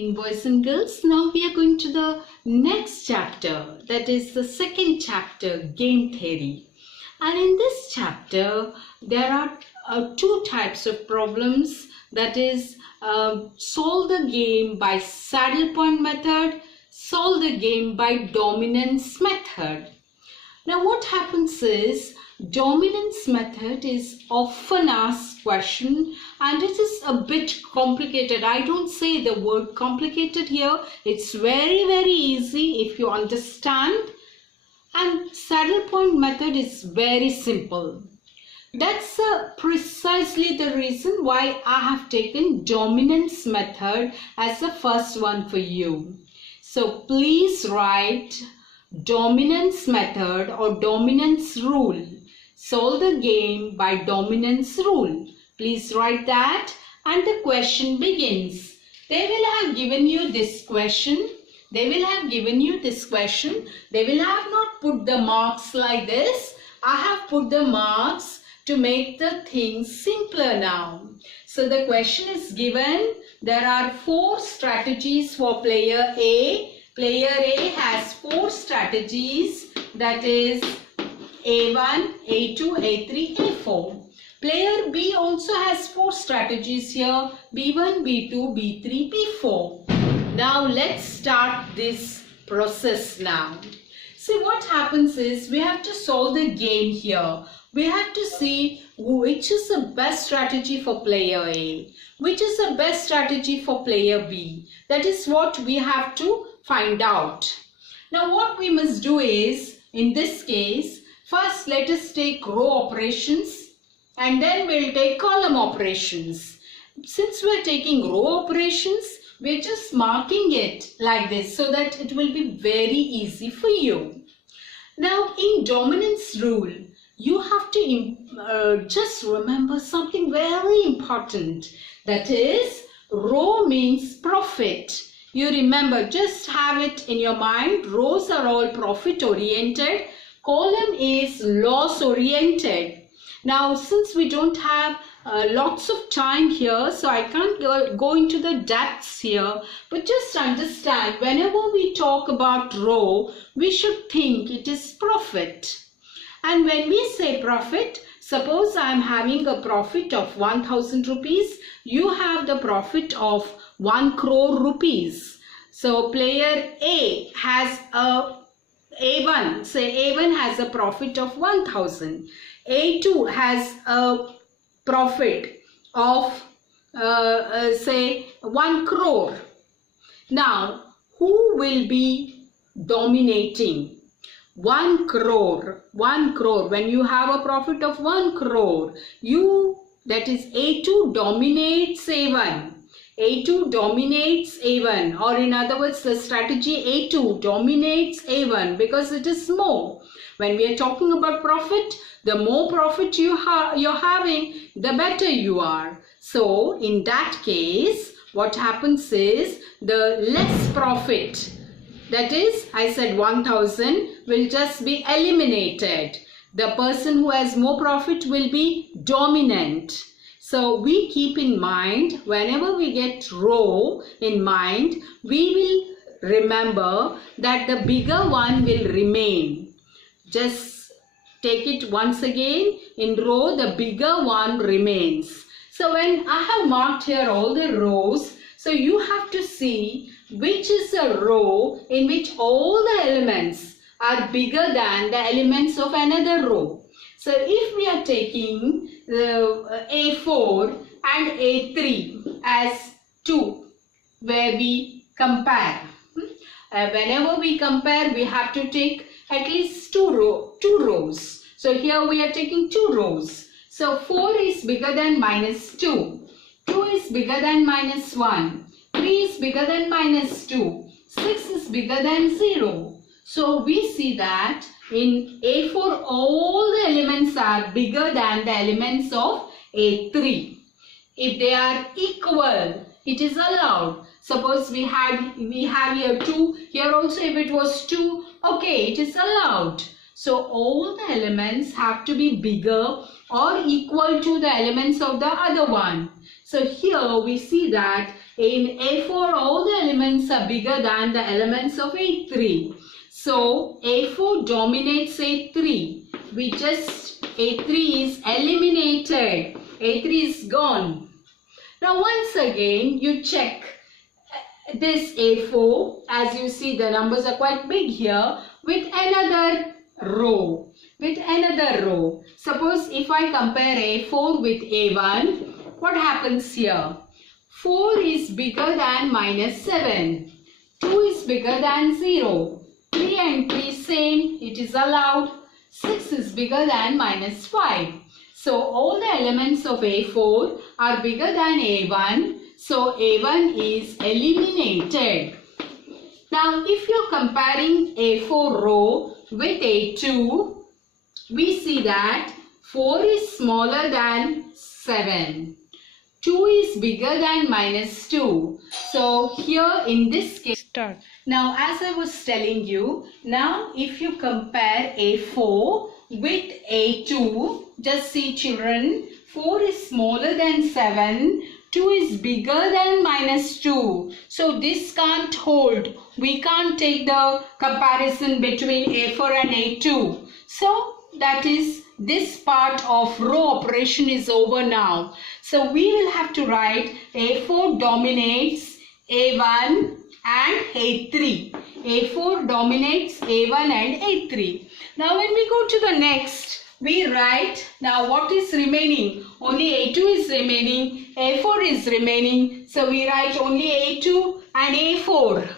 in boys and girls. Now we are going to the next chapter, that is the second chapter, game theory. And in this chapter there are two types of problems, that is solve the game by saddle point method, solve the game by dominance method. Now what happens is, dominance method is often asked question and it is a bit complicated. I don't say the word complicated here. It's very easy if you understand. And saddle point method is very simple. That's precisely the reason why I have taken dominance method as the first one for you. So please write dominance method or dominance rule. Solve the game by dominance rule. Please write that and the question begins. They will have given you this question. They will have not put the marks like this. I have put the marks to make the things simpler now. So the question is given. There are 4 strategies for player A. Player A has 4 strategies, that is A1, A2, A3, A4. Player B also has 4 strategies here, B1, B2, B3, B4. Now let's start this process now. See, what happens is we have to solve the game here. We have to see which is the best strategy for player A, which is the best strategy for player B. That is what we have to find out. Now what we must do is, in this case, first let us take row operations and then we'll take column operations. Since we're taking row operations, we're just marking it like this so that it will be very easy for you. Now in dominance rule, you have to just remember something very important. That is, row means profit. You remember, just have it in your mind. Rows are all profit oriented. Column is loss oriented. Now since we don't have lots of time here, so I can't go into the depths here, but just understand, whenever we talk about row, we should think it is profit. And when we say profit, suppose I am having a profit of 1000 rupees, you have the profit of 1 crore rupees. So player A has A1, say A1 has a profit of 1000. A2 has a profit of say 1 crore. Now who will be dominating? 1 crore. 1 crore. When you have a profit of 1 crore, that is A2 dominates A1. A2 dominates A1, or in other words, the strategy A2 dominates A1 because it is more. When we are talking about profit, the more profit you're having, the better you are. So in that case, what happens is, the less profit, that is, I said 1000, will just be eliminated. The person who has more profit will be dominant. So we keep in mind, whenever we get row in mind, we will remember that the bigger one will remain. Just take it once again. In row, the bigger one remains. So when I have marked here all the rows, so you have to see which is a row in which all the elements are bigger than the elements of another row. So if we are taking the A4 and A3 as 2, where we compare. Whenever we compare, we have to take at least two rows. So here we are taking 2 rows. So 4 is bigger than -2. 2 is bigger than -1. 3 is bigger than -2. 6 is bigger than 0. So we see that in A4 all the elements are bigger than the elements of A3. If they are equal, it is allowed. Suppose we have here 2, here also if it was 2, okay, it is allowed. So all the elements have to be bigger or equal to the elements of the other one. So here we see that In A4, all the elements are bigger than the elements of A3. So A4 dominates A3. A3 is eliminated. A3 is gone. Now once again you check this A4. As you see, the numbers are quite big here, with another row. Suppose if I compare A4 with A1, what happens here? 4 is bigger than -7. 2 is bigger than 0. 3 and 3 same, it is allowed. 6 is bigger than -5. So all the elements of A4 are bigger than A1. So A1 is eliminated. Now if you are comparing A4 row with A2, we see that 4 is smaller than 7. 2 is bigger than -2. So here in this case, now as I was telling you, now if you compare A4 with A2, just see children, 4 is smaller than 7. 2 is bigger than -2. So this can't hold. We can't take the comparison between A4 and A2. So that is, this part of row operation is over now. So we will have to write A4 dominates A1 and A3. A4 dominates A1 and A3. Now when we go to the next, we write, now what is remaining? Only A2 is remaining, A4 is remaining. So we write only A2 and A4.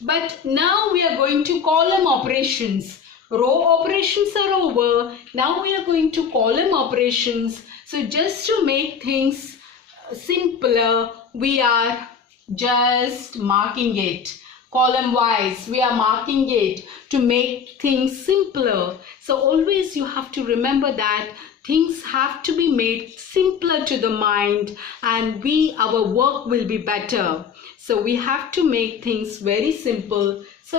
But now we are going to column operations. Row operations are over. Now we are going to column operations. So just to make things simpler, we are just marking it. Column wise, we are marking it to make things simpler. So always you have to remember that things have to be made simpler to the mind, and our work will be better. So we have to make things very simple. So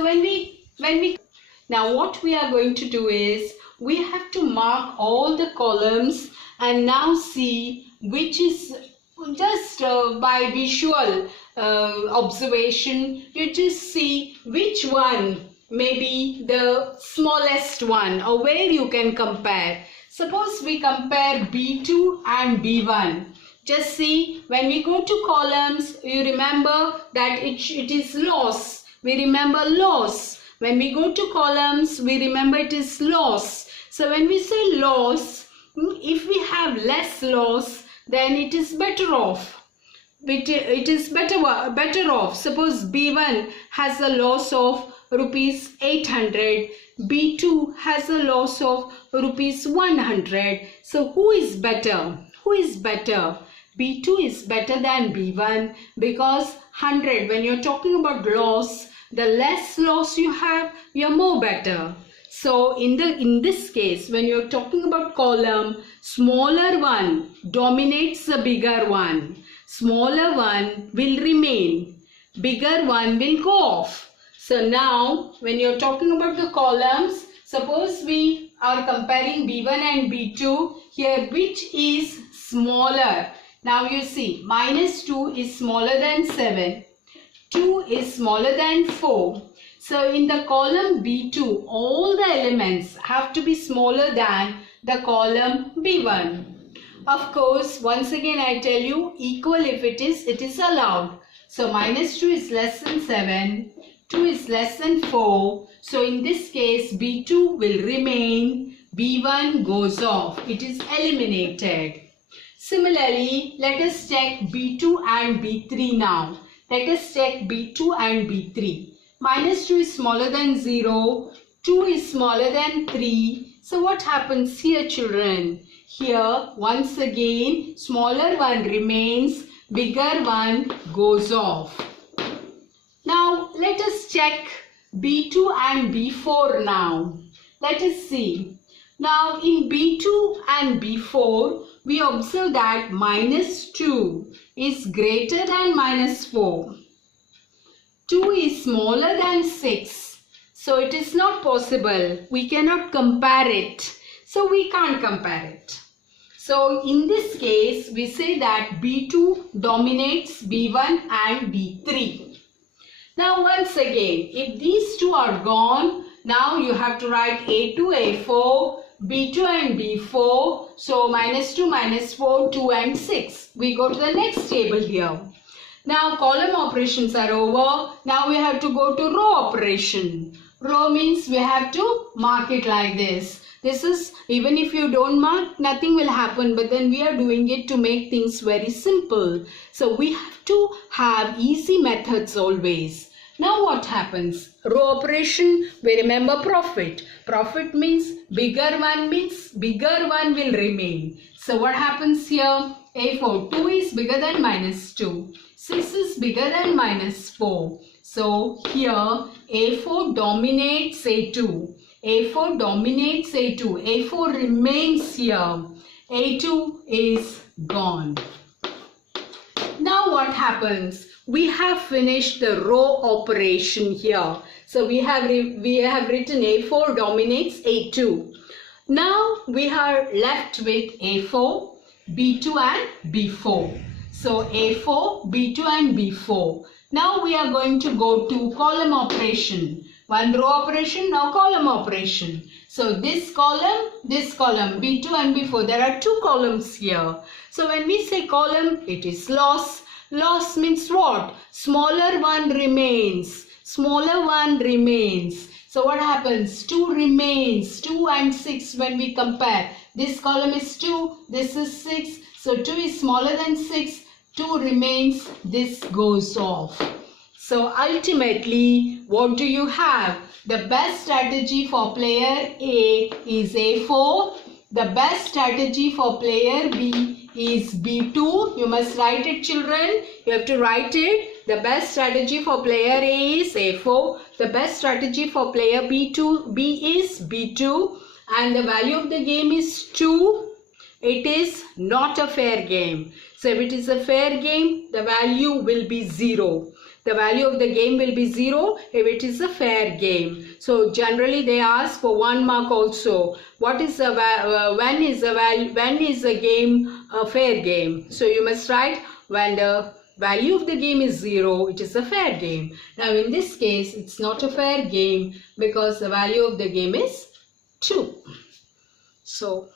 now what we are going to do is, we have to mark all the columns and now see which is just by visual observation, you just see which one may be the smallest one, or where you can compare. Suppose we compare B2 and B1. Just see, when we go to columns, you remember that it is loss. We remember loss. When we go to columns, we remember it is loss. So when we say loss, if we have less loss, then it is better off. It is better off. Suppose B1 has a loss of rupees 800, B2 has a loss of rupees 100. So who is better? B2 is better than B1, because 100, when you're talking about loss, the less loss you have, you're more better. So in this case, when you're talking about column, smaller one dominates the bigger one. Smaller one will remain. Bigger one will go off. So now when you're talking about the columns, suppose we are comparing B1 and B2. Here, which is smaller? Now you see, -2 is smaller than 7. 2 is smaller than 4. So in the column B2, all the elements have to be smaller than the column B1. Of course, once again I tell you, equal if it is allowed. So -2 is less than 7, 2 is less than 4. So in this case, B2 will remain, B1 goes off. It is eliminated. Similarly, let us check B2 and B3 now. Let us check B2 and B3. -2 is smaller than 0. 2 is smaller than 3. So what happens here, children? Here, once again, smaller one remains, bigger one goes off. Now, let us check B2 and B4 now. Let us see. Now, in B2 and B4, we observe that -2 is greater than -4. 2 is smaller than 6. So it is not possible. We cannot compare it. So we can't compare it. So in this case, we say that B2 dominates B1 and B3. Now once again, if these two are gone, now you have to write A2, A4, B2 and B4. So -2, -4, 2 and 6. We go to the next table here. Now column operations are over. Now we have to go to row operation. Row means we have to mark it like this. This is, even if you don't mark, nothing will happen, but then we are doing it to make things very simple. So we have to have easy methods always. Now what happens? Row operation, we remember profit. Profit means bigger one will remain. So what happens here? A4, 2 is bigger than -2. 6 is bigger than -4. So here A4 dominates A2. A4 dominates A2. A4 remains here. A2 is gone. Now what happens? We have finished the row operation here. So we have written A4 dominates A2. Now we are left with A4, B2 and B4. So A4, B2 and B4. Now we are going to go to column operation. One row operation, now column operation. So this column, B2 and B4. There are two columns here. So when we say column, it is loss. Loss means what? Smaller one remains. Smaller one remains. So what happens? 2 remains. 2 and 6 when we compare. This column is 2. This is 6. So 2 is smaller than 6. 2 remains. This goes off. So ultimately, what do you have? The best strategy for player A is A4. The best strategy for player B is B2. You must write it, children. You have to write it. The best strategy for player A is A4. The best strategy for player B is B2. And the value of the game is 2. It is not a fair game. So if it is a fair game, the value will be 0. The value of the game will be 0 if it is a fair game. So generally they ask for 1 mark also. What is the when is a game a fair game? So you must write when the value of the game is 0, it is a fair game. Now in this case, it's not a fair game because the value of the game is 2. So